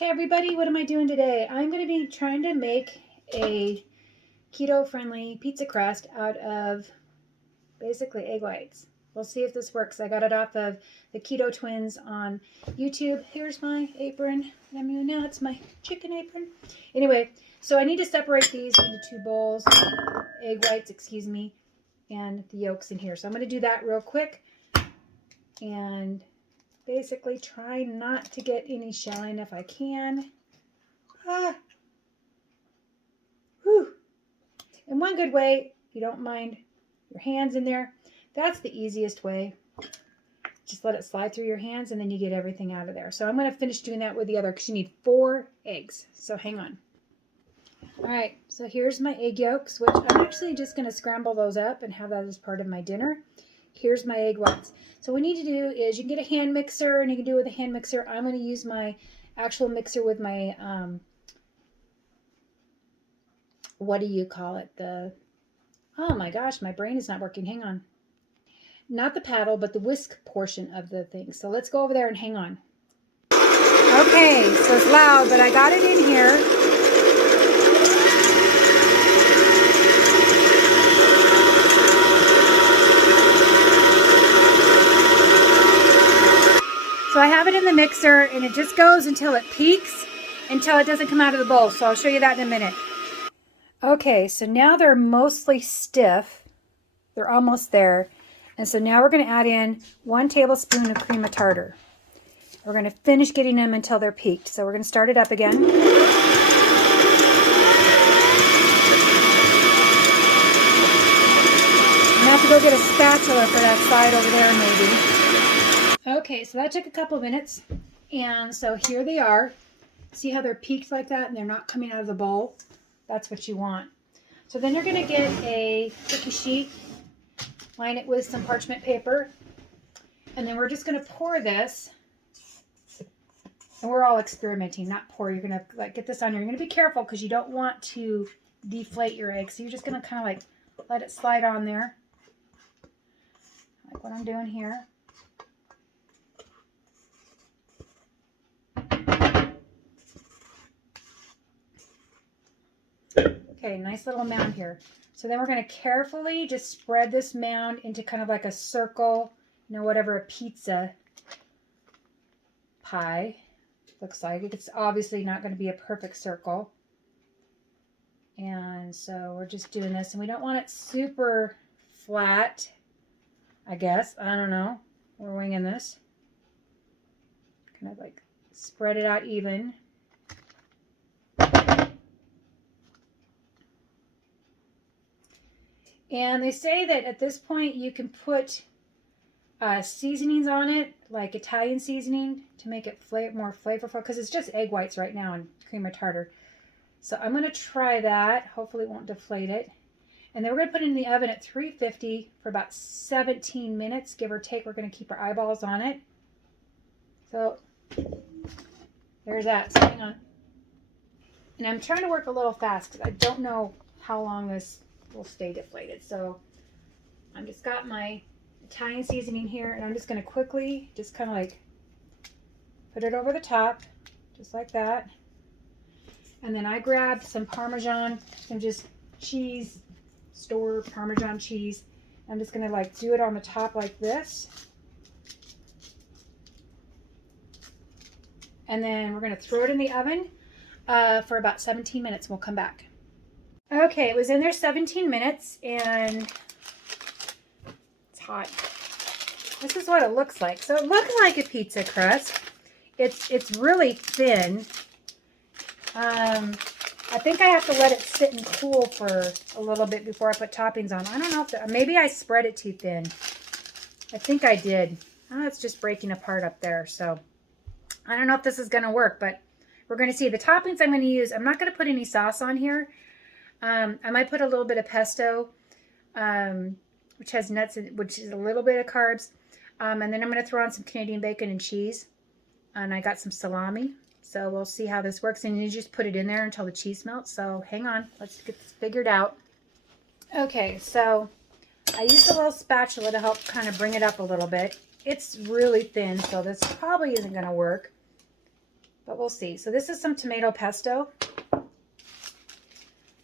Hey everybody, what am I doing today? I'm going to be trying to make a keto-friendly pizza crust out of basically egg whites. We'll see if this works. I got it off of the Keto Twins on YouTube. Here's my apron. I mean, now it's my chicken apron. Anyway, so I need to separate these into two bowls, egg whites, excuse me, and the yolks in here. So I'm going to do that real quick and basically try not to get any shelling if I can. And one good way, if you don't mind your hands in there, that's the easiest way. Just let it slide through your hands and then you get everything out of there. So I'm going to finish doing that with the other because you need 4 eggs. So hang on. All right, so here's my egg yolks, which I'm actually just going to scramble those up and have that as part of my dinner. Here's my egg whites. So what we need to do is you can get a hand mixer and you can do it with a hand mixer. I'm going to use my actual mixer with my, what do you call it? Oh my gosh, my brain is not working. Hang on. Not the paddle, but the whisk portion of the thing. So let's go over there and hang on. Okay, so it's loud, but I got it in here. So I have it in the mixer and it just goes until it peaks, until it doesn't come out of the bowl. So I'll show you that in a minute. Okay, so now they're mostly stiff. They're almost there. And so now we're going to add in 1 tablespoon of cream of tartar. We're going to finish getting them until they're peaked. So we're going to start it up again. I have to go get a spatula for that side over there maybe. Okay, so that took a couple minutes. And so here they are. See how they're peaked like that and they're not coming out of the bowl? That's what you want. So then you're going to get a cookie sheet, line it with some parchment paper, and then we're just going to pour this. And we're all experimenting, not pour. You're going to like get this on here. You're going to be careful because you don't want to deflate your egg. So you're just going to kind of like let it slide on there, like what I'm doing here. Okay, nice little mound here. So then we're going to carefully just spread this mound into kind of like a circle, you know, whatever a pizza pie looks like. It's obviously not going to be a perfect circle. And so we're just doing this, and we don't want it super flat, I guess. I don't know. We're winging this. Kind of like spread it out even. And they say that at this point you can put seasonings on it, like Italian seasoning, to make it more flavorful, because it's just egg whites right now and cream of tartar. So I'm going to try that. Hopefully it won't deflate it. And then we're going to put it in the oven at 350 for about 17 minutes, give or take. We're going to keep our eyeballs on it. So there's that. So hang on. And I'm trying to work a little fast because I don't know how long this will stay deflated. So I've just got my Italian seasoning here, and I'm just going to quickly just kind of like put it over the top, just like that. And then I grabbed some Parmesan, some just cheese, store Parmesan cheese. I'm just going to like do it on the top like this. And then we're going to throw it in the oven for about 17 minutes. We'll come back. Okay, it was in there 17 minutes, and it's hot. This is what it looks like. So it looks like a pizza crust. It's really thin. I think I have to let it sit and cool for a little bit before I put toppings on. I don't know if maybe I spread it too thin. I think I did. Oh, it's just breaking apart up there. So I don't know if this is going to work, but we're going to see. The toppings I'm going to use, I'm not going to put any sauce on here. I might put a little bit of pesto, which has nuts, which is a little bit of carbs. And then I'm going to throw on some Canadian bacon and cheese. And I got some salami. So we'll see how this works. And you just put it in there until the cheese melts. So hang on. Let's get this figured out. Okay, so I used a little spatula to help kind of bring it up a little bit. It's really thin, so this probably isn't going to work. but we'll see. So this is some tomato pesto.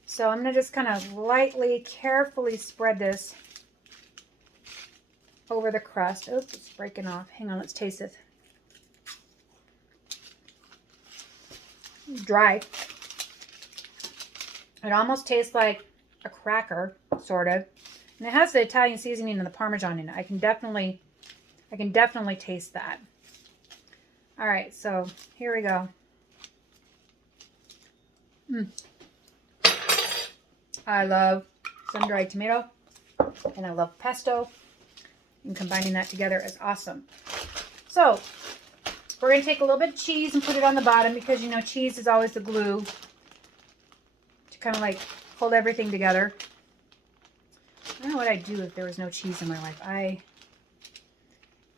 So I'm going to just kind of lightly, carefully spread this over the crust. Oops, it's breaking off. Hang on, let's taste this. Dry. It almost tastes like a cracker, sort of. And it has the Italian seasoning and the Parmesan in it. I can definitely taste that. All right, so here we go. I love sun-dried tomato, and I love pesto, and combining that together is awesome. So we're going to take a little bit of cheese and put it on the bottom because, you know, cheese is always the glue to kind of like hold everything together. I don't know what I'd do if there was no cheese in my life. I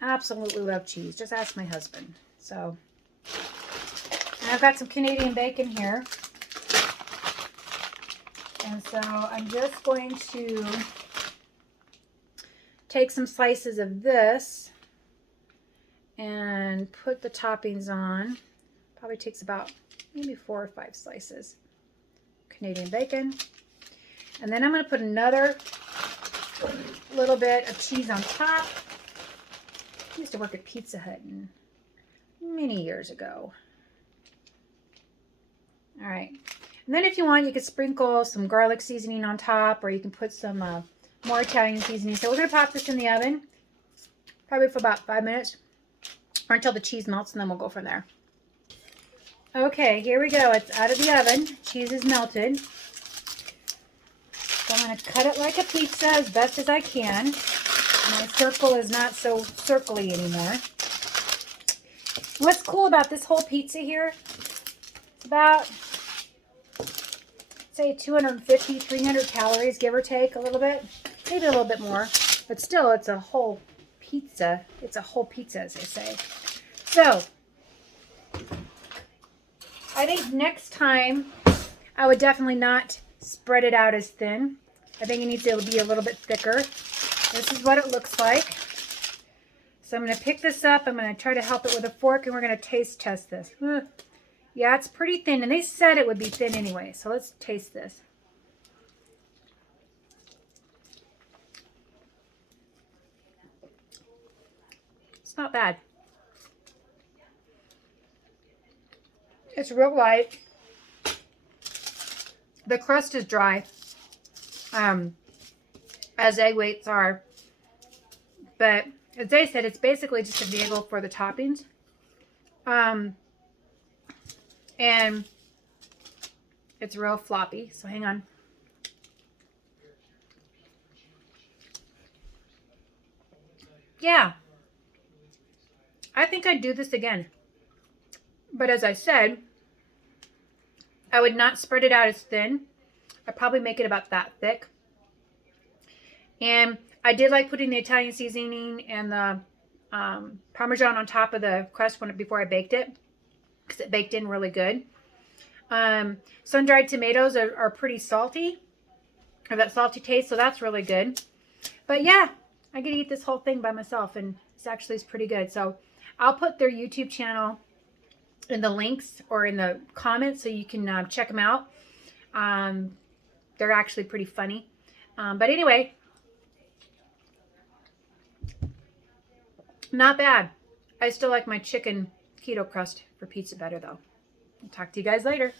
absolutely love cheese. Just ask my husband. So, and I've got some Canadian bacon here. And so I'm just going to take some slices of this and put the toppings on. Probably takes about maybe 4 or 5 slices. Canadian bacon. And then I'm going to put another little bit of cheese on top. I used to work at Pizza Hut many years ago. All right. And then if you want, you could sprinkle some garlic seasoning on top, or you can put some more Italian seasoning. So we're going to pop this in the oven, probably for about 5 minutes, or until the cheese melts, and then we'll go from there. Okay, here we go. It's out of the oven. Cheese is melted. So I'm going to cut it like a pizza as best as I can. My circle is not so circly anymore. What's cool about this whole pizza here, it's about, say, 250, 300 calories, give or take a little bit. Maybe a little bit more. But still, it's a whole pizza. It's a whole pizza, as they say. So, I think next time, I would definitely not spread it out as thin. I think it needs to be a little bit thicker. This is what it looks like. So I'm going to pick this up. I'm going to try to help it with a fork, and we're going to taste test this. Yeah, it's pretty thin, and they said it would be thin anyway. So let's taste this. It's not bad. It's real light. The crust is dry, as egg whites are. But as they said, it's basically just a vehicle for the toppings. And it's real floppy. So hang on. Yeah. I think I'd do this again. But as I said, I would not spread it out as thin. I'd probably make it about that thick. And I did like putting the Italian seasoning and the Parmesan on top of the crust before I baked it, because it baked in really good. Sun-dried tomatoes are pretty salty, or that salty taste, so that's really good. But yeah, I could eat this whole thing by myself, and this actually is pretty good. So I'll put their YouTube channel in the links or in the comments so you can check them out. They're actually pretty funny. But anyway, not bad. I still like my chicken keto crust for pizza better, though. I'll talk to you guys later.